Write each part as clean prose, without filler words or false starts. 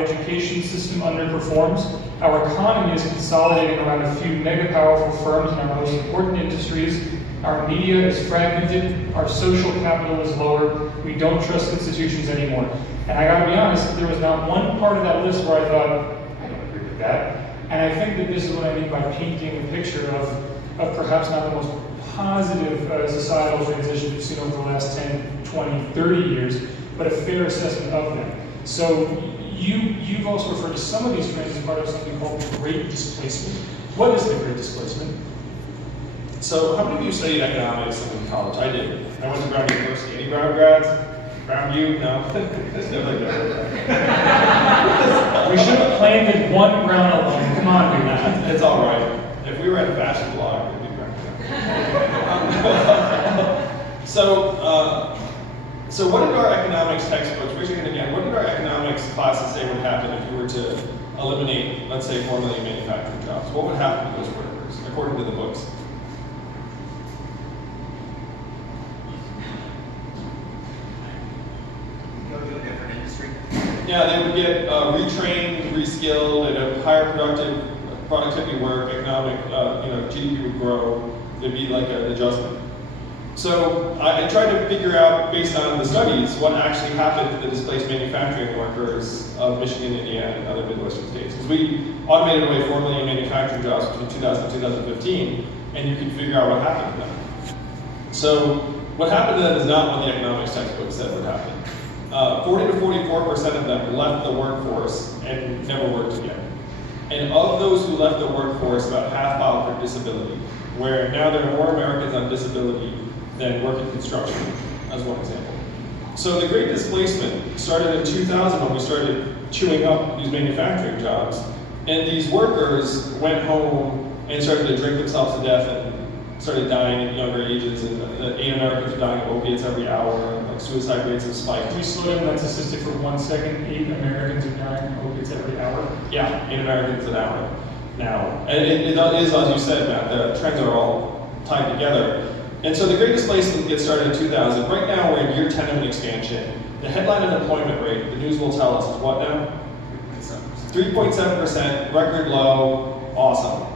education system underperforms, our economy is consolidating around a few mega powerful firms in our most important industries, our media is fragmented, our social capital is lower, we don't trust institutions anymore. And I gotta be honest, there was not one part of that list where I thought, I don't agree with that. And I think that this is what I mean by painting a picture of perhaps not the most positive societal transition we've seen over the last 10, 20, 30 years, but a fair assessment of them. So you've also referred to some of these trends as part of something called the Great Displacement. What is the Great Displacement? So how many of you studied economics in college? I did. I went to Brown University. Any Brown grads? Brown U? No? There's nobody there. We should have planted one Brown alum. Come on, dude. It's all right. If we were at a fashion blog, it'd be Brown. So what did our economics textbooks, raise your hand again, what did our economics classes say would happen if you were to eliminate, let's say, 4 million manufacturing jobs? What would happen to those workers, according to the books? Go to a different industry. Yeah, they would get retrained, reskilled, and a higher productivity work, economic, GDP would grow. There'd be like an adjustment. So I tried to figure out, based on the studies, what actually happened to the displaced manufacturing workers of Michigan, Indiana, and other Midwestern states. Because we automated away 4 million manufacturing jobs between 2000 and 2015, and you can figure out what happened to them. So what happened to them is not what the economics textbook said would happen. 40 to 44% of them left the workforce and never worked again. And of those who left the workforce, about half filed for disability, where now there are more Americans on disability than work in construction, as one example. So the Great Displacement started in 2000 when we started chewing up these manufacturing jobs, and these workers went home and started to drink themselves to death and started dying at younger ages, and 8 Americans are dying of opiates every hour, and like suicide rates have spiked. Can we slow down that statistic for 1 second? 8 Americans are dying of opiates every hour? Yeah, 8 Americans an hour now. And it is, as you said, Matt, the trends are all tied together. And so the Great Displacement gets started in 2000. Right now we're in year 10 of an expansion. The headline unemployment rate, the news will tell us, is what now? 3.7%, record low, awesome.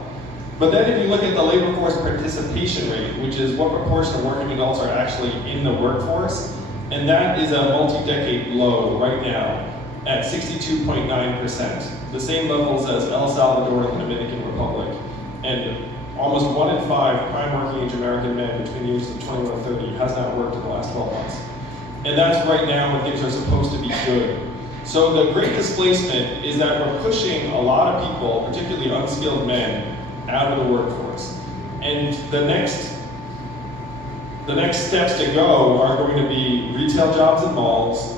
But then if you look at the labor force participation rate, which is what proportion of working adults are actually in the workforce, and that is a multi-decade low right now at 62.9%, the same levels as El Salvador and the Dominican Republic. And almost 1 in 5 prime working age American men between the ages of 21 and 30 has not worked in the last 12 months. And that's right now when things are supposed to be good. So the Great Displacement is that we're pushing a lot of people, particularly unskilled men, out of the workforce. And the next steps to go are going to be retail jobs in malls,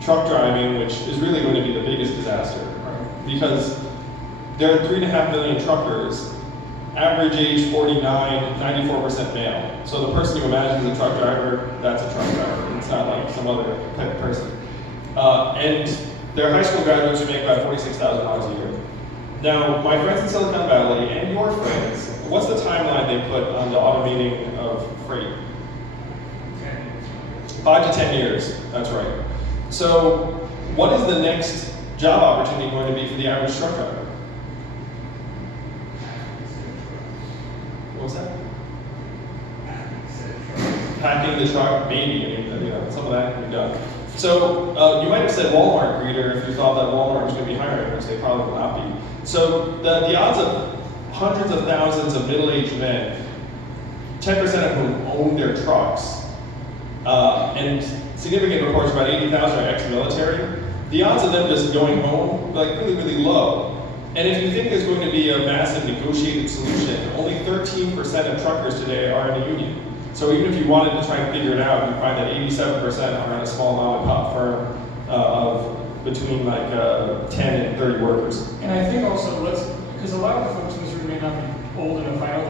truck driving, which is really going to be the biggest disaster, because there are 3.5 million truckers, average age 49, 94% male. So the person you imagine is a truck driver, that's a truck driver. It's not like some other type of person. And their high school graduates who make about $46,000 a year. Now, my friends in Silicon Valley and your friends, what's the timeline they put on the automating of freight? 5 to 10 years, that's right. So what is the next job opportunity going to be for the average truck driver? What's that? Packing the truck, maybe. I mean, some of that can be done. So you might have said Walmart, greeter, if you thought that Walmart was going to be hiring, which they probably will not be. So the odds of hundreds of thousands of middle-aged men, 10% of whom own their trucks, and significant proportion, about 80,000 are ex-military, the odds of them just going home, like really, really low. And if you think there's going to be a massive negotiated solution, only 13% of truckers today are in a union. So even if you wanted to try and figure it out, you'd find that 87% are in a small mom and pop firm of between like 10 and 30 workers. And I think also, because a lot of the folks in this room may not be old enough, I know